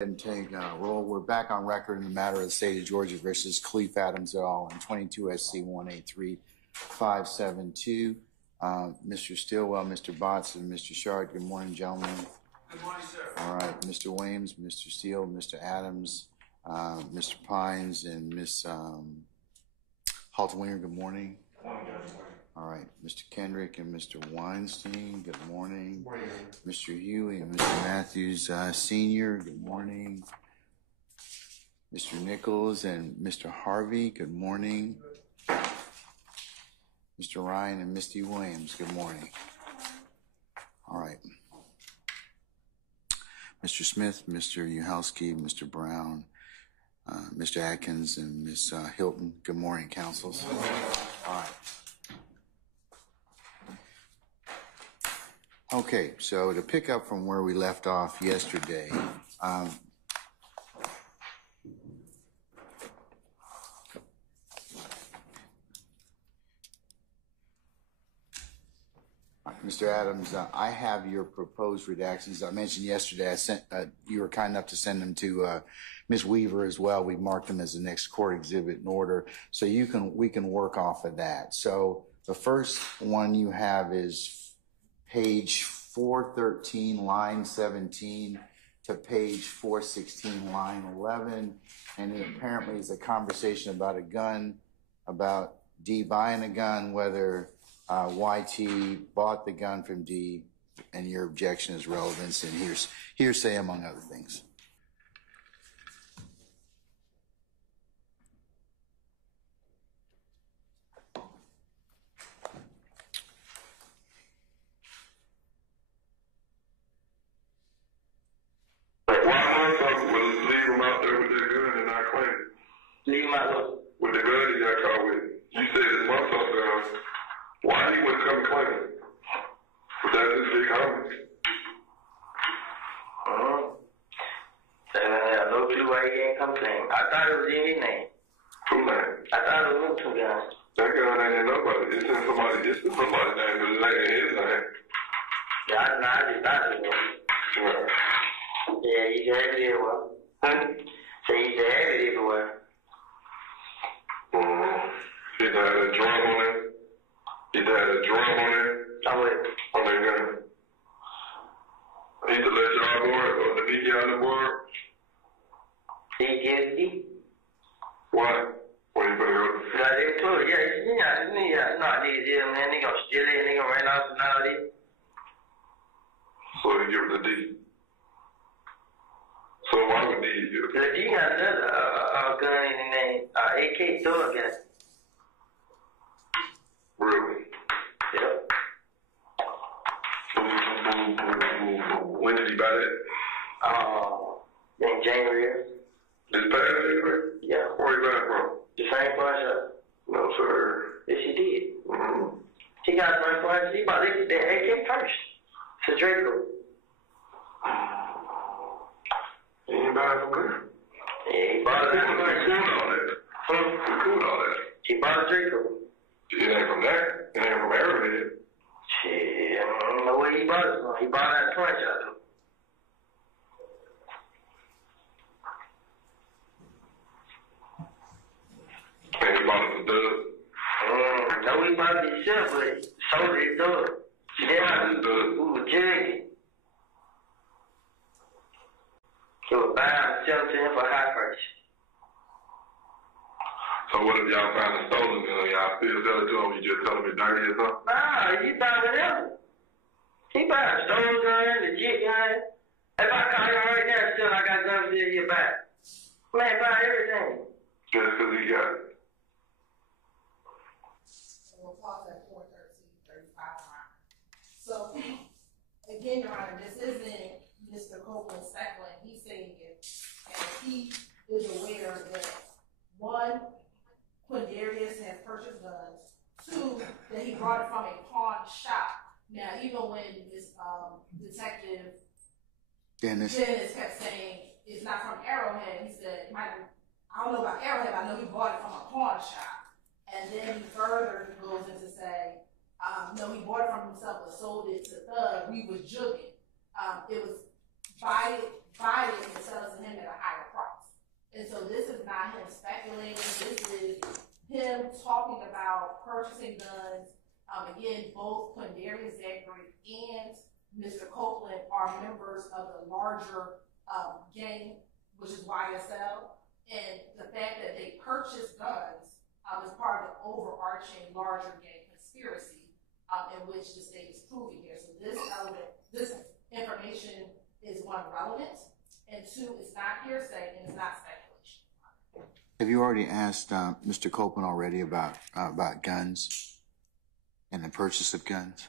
And take roll. We're back on record in the matter of the state of Georgia versus Cleef Adams et al. in 22 SC 183572. Mr. Stillwell, Mr. Botts, and Mr. Shard. Good morning, gentlemen. Good morning, sir. All right, Mr. Williams, Mr. Steele, Mr. Adams, Mr. Pines, and Miss Halterwinger. Good morning. Good morning. All right, Mr. Kendrick and Mr. Weinstein, good morning. Good morning. Mr. Huey and Mr. Matthews, Senior, good morning. Mr. Nichols and Mr. Harvey, good morning. Mr. Ryan and Misty Williams, good morning. All right. Mr. Smith, Mr. Uhalski, Mr. Brown, Mr. Atkins, and Ms. Hilton, good morning, councils. All right. Okay, so to pick up from where we left off yesterday, Mr. Adams, I have your proposed redactions. I mentioned yesterday I sent. You were kind enough to send them to Ms. Weaver as well. We marked them as the next court exhibit in order, so we can work off of that. So the first one you have is page 413, line 17 to page 416, line 11. And it apparently is a conversation about a gun, about D buying a gun, whether YT bought the gun from D, and your objection is relevance and hearsay, among other things. Leave him out with the gun he got caught with. You said his motherfucker gun. Why he wouldn't come and claim it? Was that his big homie? So I have no clue why he ain't come claim. I thought it was in his name. Who name? I thought it was two guns. That gun ain't in nobody. It's in somebody's name, but it ain't in his name. Yeah, I just thought it was. Yeah, you can have it everywhere. So you can have it everywhere. He had a drum on it. He had a drum on it. On what? On that gun. He used to let y'all board or the BK on the board. DKSD? What? When you put it up? No, they told it. Yeah, no, man. They gonna steal it and they gonna run off and all this. So he give it to D. So why would D give it? The D got another gun in the name. AK Thug gun. Really? Yep. When did he buy that? In January. This past January? Yeah. Where he buy it from? The same pawn shop. No, sir. Yes, he did. He got the same pawn shop. He bought the AK first. To Draco. He didn't buy it from there. Yeah, he bought it from He cool all that. He cool all that. He bought a Draco. It ain't from there. It ain't from Arrowhead. Shit, I don't know where he bought it from. He bought it at the pawn shop, though. And he bought it from Doug. No, he bought it himself, but sold it to Doug. Yeah, who was jugging. He was buying and selling to him for a high price. So what if y'all found a stolen gun? Y'all still sell it to him? You just tell him it's dirty or something? Nah, he buy whatever. He buy a stolen gun, legit gun. If I call him right now and tell him I got guns here, he'll buy it. Man, buy everything. Just because he got it. We'll pause at 4:13:35. So, again, Your Honor, this isn't Mr. Copeland speckling. He's saying it, and he is aware that, one, Quindarius has purchased guns. Two, that he brought it from a pawn shop. Now, even when this detective Dennis kept saying it's not from Arrowhead, he said, I don't know about Arrowhead, but I know he bought it from a pawn shop. And then he further goes into say, no, he bought it from himself but sold it to Thug. We was jugging. It was buy it buy it and sell it to him at a higher price. And so this is not him speculating. This is him talking about purchasing guns. Again, both Quindarius Zachary and Mr. Copeland are members of the larger gang, which is YSL. And the fact that they purchased guns is part of the overarching larger gang conspiracy in which the state is proving here. So this element, this information is one, relevant, and two, it's not hearsay and it's not speculation. Have you already asked Mr. Copeland already about guns and the purchase of guns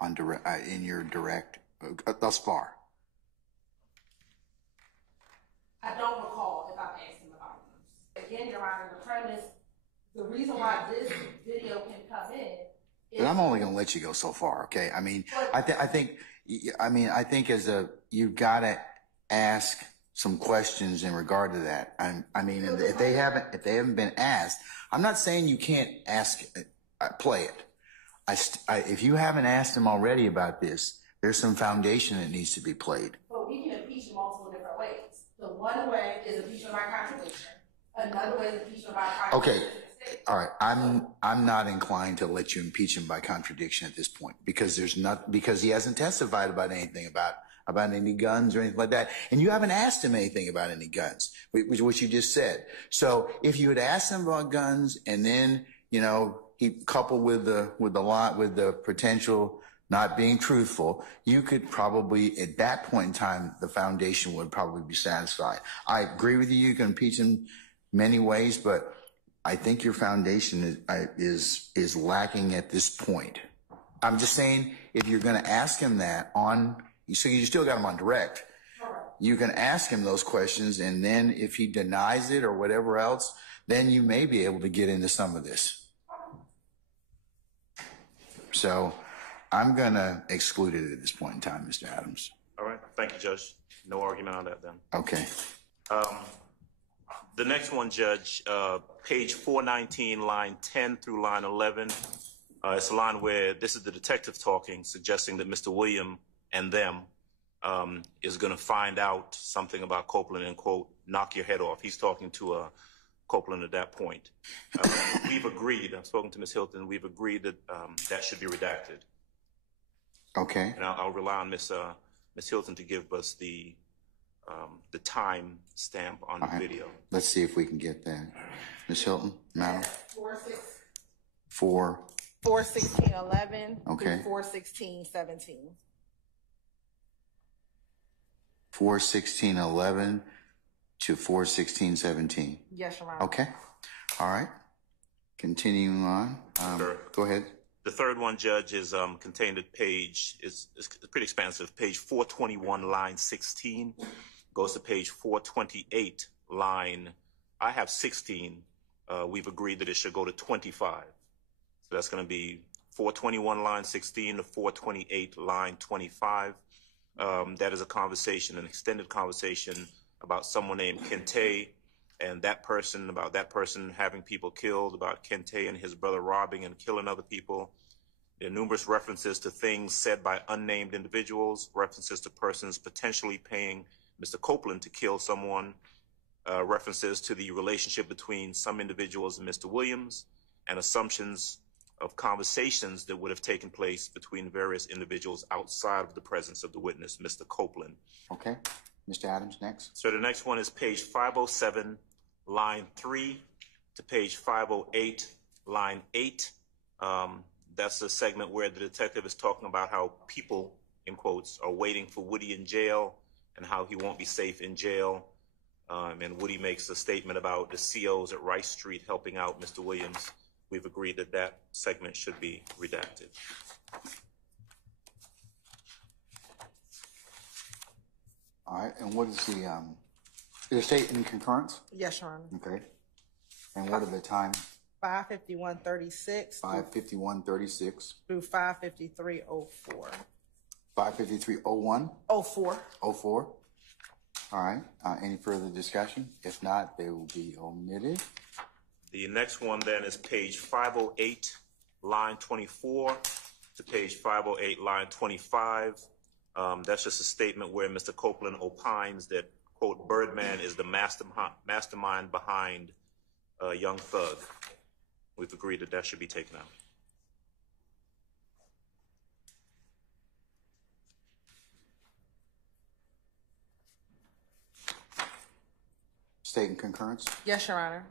on in your direct thus far? I don't recall if I've asked him about them. Again, Your Honor, the premise, the reason why this video can come in is... But I'm only going to let you go so far, okay? I mean, I think you've got to ask some questions in regard to that. I mean, if they haven't been asked, I'm not saying you can't ask, play it. If you haven't asked them already about this, there's some foundation that needs to be played. But we can impeach in multiple different ways. The one way is impeachment by contradiction. Another way is impeachment by contradiction. Okay. All right. I'm not inclined to let you impeach him by contradiction at this point because because he hasn't testified about anything about any guns or anything like that. And you haven't asked him anything about any guns, which you just said. So if you had asked him about guns and then, you know, he coupled with the potential not being truthful, you could probably, at that point in time, the foundation would probably be satisfied. I agree with you. You can impeach him many ways, but I think your foundation is lacking at this point. I'm just saying, if you're going to ask him that so you still got him on direct. You can ask him those questions, and then if he denies it or whatever else, then you may be able to get into some of this. So I'm going to exclude it at this point in time, Mr. Adams. All right. Thank you, Judge. No argument on that then. Okay. The next one, Judge, page 419, line 10 through line 11. It's a line where this is the detective talking, suggesting that Mr. William and them is going to find out something about Copeland and, quote, knock your head off. He's talking to Copeland at that point. We've agreed, I've spoken to Ms. Hilton, we've agreed that that should be redacted. Okay. And I'll rely on Ms. Hilton to give us the time stamp on the video. Let's see if we can get that. Ms. Hilton, madam? 4/16/11 Okay. through 4/16/17. 4/16/11 to 4/16/17. Yes, Your Honor. Okay. All right. Continuing on. Sure. Go ahead. The third one, Judge, is contained at page, it's pretty expansive, page 421, line 16, goes to page 428, line, I have 16. We've agreed that it should go to 25. So that's going to be 421, line 16 to 428, line 25. That is a conversation, an extended conversation about someone named Kente and about that person having people killed, about Kente and his brother robbing and killing other people. There are numerous references to things said by unnamed individuals, references to persons potentially paying Mr. Copeland to kill someone, references to the relationship between some individuals and Mr. Williams, and assumptions of conversations that would have taken place between various individuals outside of the presence of the witness, Mr. Copeland. Okay. Mr. Adams, next. So the next one is page 507, line 3 to page 508, line 8. That's a segment where the detective is talking about how people, in quotes, are waiting for Woody in jail and how he won't be safe in jail. And Woody makes a statement about the COs at Rice Street helping out Mr. Williams. We've agreed that that segment should be redacted. All right. And what is the state in concurrence? Yes, Your Honor. Okay. And what are the times? 5:51:36 5:51:36 through 5:53:04. 5:53:01. 04. 04. All right. Any further discussion? If not, they will be omitted. The next one then is page 508, line 24 to page 508, line 25. That's just a statement where Mr. Copeland opines that, quote, Birdman is the mastermind behind Young Thug. We've agreed that that should be taken out. State and concurrence? Yes, Your Honor.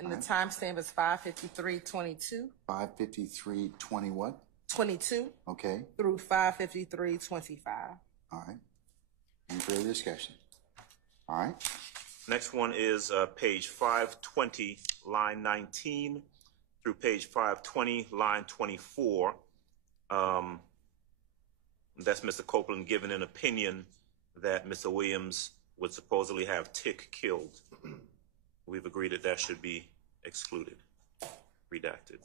And the timestamp is 5:53:22. 5:53:20 what? 22 Okay. through 5:53:25. All right. Any further discussion? All right. Next one is page 520, line 19 through page 520, line 24. That's Mr. Copeland giving an opinion that Mr. Williams would supposedly have Tick killed. We've agreed that that should be excluded, redacted.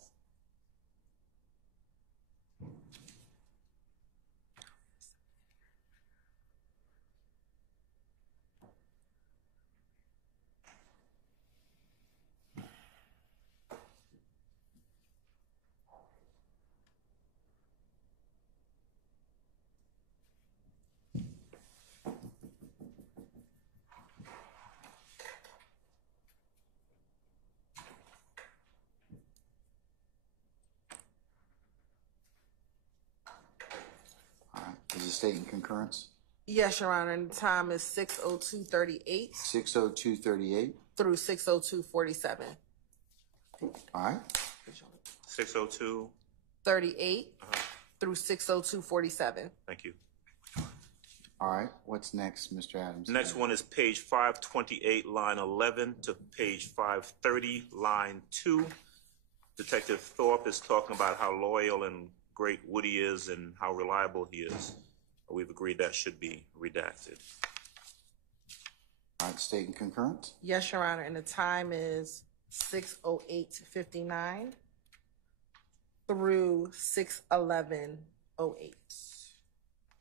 Is it state and concurrence? Yes, Your Honor. And the time is 6:02:38 6:02:38. through 6:02:47. All right. 602. 38 through 6:02:47. Thank you. All right. What's next, Mr. Adams? Next one is page 528, line 11 to page 530, line 2. Detective Thorpe is talking about how loyal and great Woody is and how reliable he is. We've agreed that should be redacted. All right. State and concurrence? Yes, Your Honor. And the time is 6:08:59 through 6:11:08.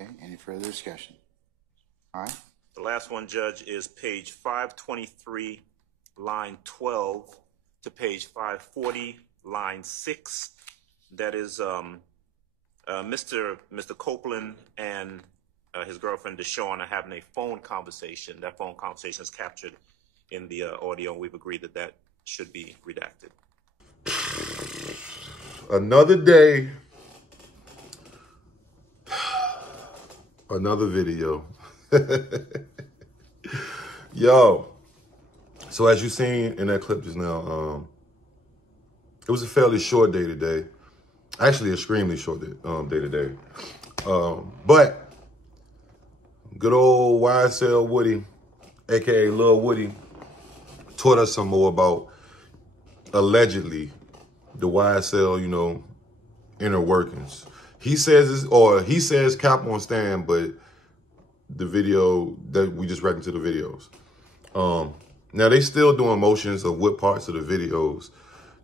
Okay. Any further discussion? All right. The last one, Judge, is page 523, line 12 to page 540, line 6. That is Mr. Copeland and his girlfriend Deshawn are having a phone conversation. That phone conversation is captured in the audio. We've agreed that that should be redacted. Another day, another video. Yo, so as you seen in that clip just now, it was a fairly short day today. Actually, extremely short day today. But good old YSL Woody, aka Lil Woody, taught us some more about allegedly the YSL, inner workings. He says cap on stand, but the video that we just read into the videos. Now they still doing motions of what parts of the videos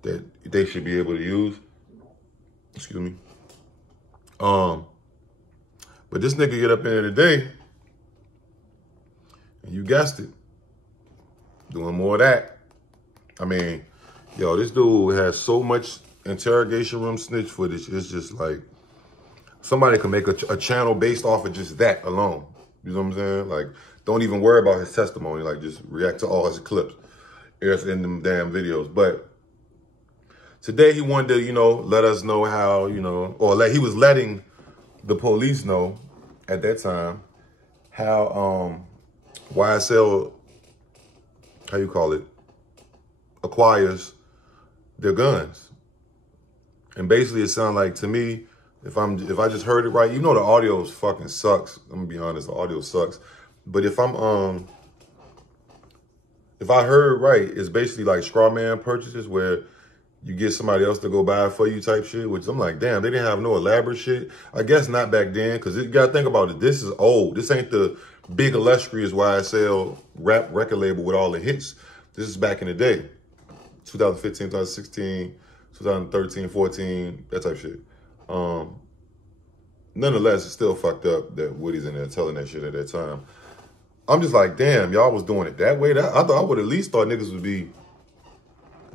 that they should be able to use. Excuse me. But this nigga get up in there today, and you guessed it, doing more of that. I mean, yo, this dude has so much interrogation room snitch footage. It's just like somebody can make a channel based off of just that alone. You know what I'm saying? Like, don't even worry about his testimony. Like, just react to all his clips. It's in them damn videos. But today he wanted to, let us know how, he was letting the police know at that time how YSL, acquires their guns. And basically it sounded like, to me, if I just heard it right, the audio fucking sucks. I'm gonna be honest, the audio sucks. But if I heard right, it's basically like straw man purchases where you get somebody else to go buy it for you type shit, which I'm like, damn, they didn't have no elaborate shit. I guess not back then, because you gotta think about it. This is old. This ain't the big illustrious YSL rap record label with all the hits. This is back in the day. 2015, 2016, 2013, 14, that type of shit. Nonetheless, it's still fucked up that Woody's in there telling that shit at that time. I'm just like, damn, y'all was doing it that way. I would at least thought niggas would be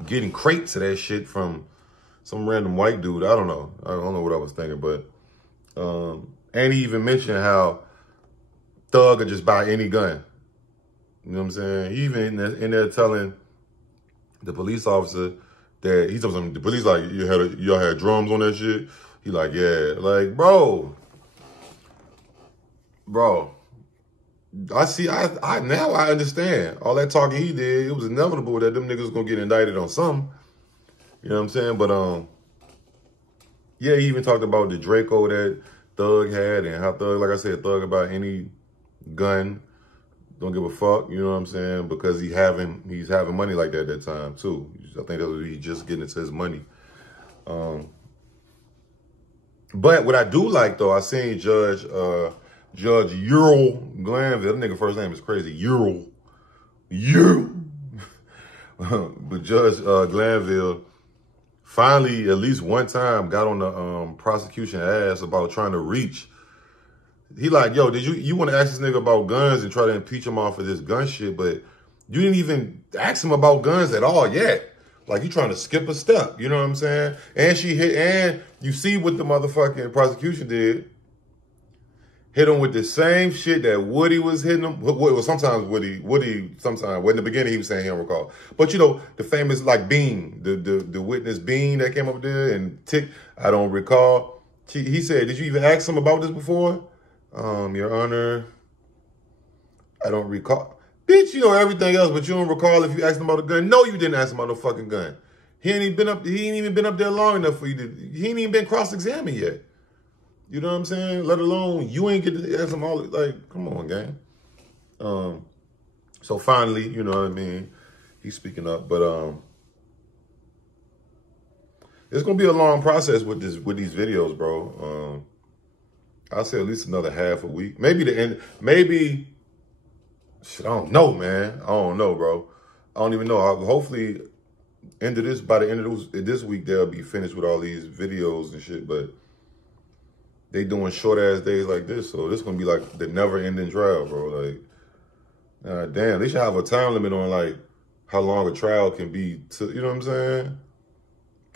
getting crates of that shit from some random white dude. I don't know what I was thinking, but And he even mentioned how Thug could just buy any gun. You know what I'm saying? He even in there telling the police officer that he told him, the police like, y'all had drums on that shit? He like, yeah. Like, bro. Now I understand. All that talking he did, it was inevitable that them niggas gonna get indicted on something. You know what I'm saying? But, yeah, he even talked about the Draco that Thug had and how Thug, like I said, Thug about any gun, don't give a fuck, you know what I'm saying? Because he's having money like that at that time too. I think that was he just getting into his money. But what I do like though, I seen Judge Ural Glanville. That nigga first name is crazy. Ural. But Judge Glanville finally, at least one time, got on the prosecution ass about trying to reach. He like, yo, did you want to ask this nigga about guns and try to impeach him off of this gun shit, but you didn't even ask him about guns at all yet. Like, you trying to skip a step, you know what I'm saying? And you see what the motherfucking prosecution did. Hit him with the same shit that Woody was hitting him. Well, sometimes Woody, sometimes, well, in the beginning he was saying he don't recall. But you know, the famous like Bean, the witness Bean that came up there and Tick, I don't recall. He said, did you even ask him about this before? Your Honor, I don't recall. Bitch, you know everything else, but you don't recall if you asked him about a gun. No, you didn't ask him about no fucking gun. He ain't even been up there long enough for you to, he ain't even been cross-examined yet. You know what I'm saying? Let alone, you ain't get to ask him all, like, come on, gang. So finally, you know what I mean? He's speaking up, but, it's going to be a long process with these videos, bro. I'll say at least another half a week. Maybe the end, maybe, shit, I don't know, man. I don't know, bro. I don't even know. Hopefully, by the end of this week, they'll be finished with all these videos and shit, but they doing short-ass days like this, so this going to be like the never-ending trial, bro. Like, damn, they should have a time limit on, like, how long a trial can be, you know what I'm saying?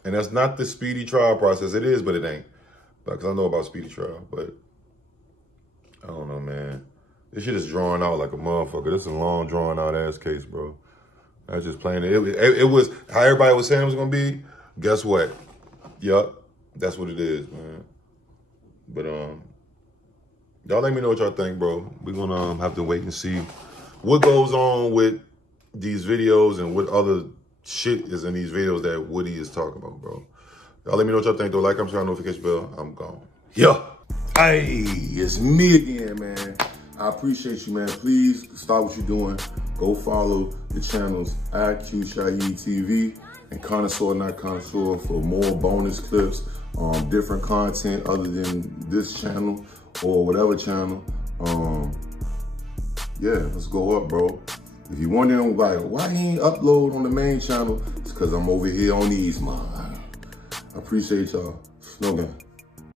And that's not the speedy trial process. It is, but it ain't. Because I know about speedy trial, but I don't know, man. This shit is drawn out like a motherfucker. This is a long, drawn-out ass case, bro. I was just playing it. It was how everybody was saying it was going to be. Guess what? Yup. That's what it is, man. But, y'all let me know what y'all think, bro. We're going to have to wait and see what goes on with these videos and what other shit is in these videos that Woody is talking about, bro. Y'all let me know what y'all think, though. Like, comment, subscribe, notification bell. I'm gone. Yeah. Hey, it's me again, man. I appreciate you, man. Please stop what you're doing. Go follow the channels IQ and Connoisseur Not Connoisseur for more bonus clips, different content other than this channel or whatever channel. Yeah, let's go up, bro. If you wondering like why he ain't upload on the main channel, it's because I'm over here on these, man. I appreciate y'all. Snow gang.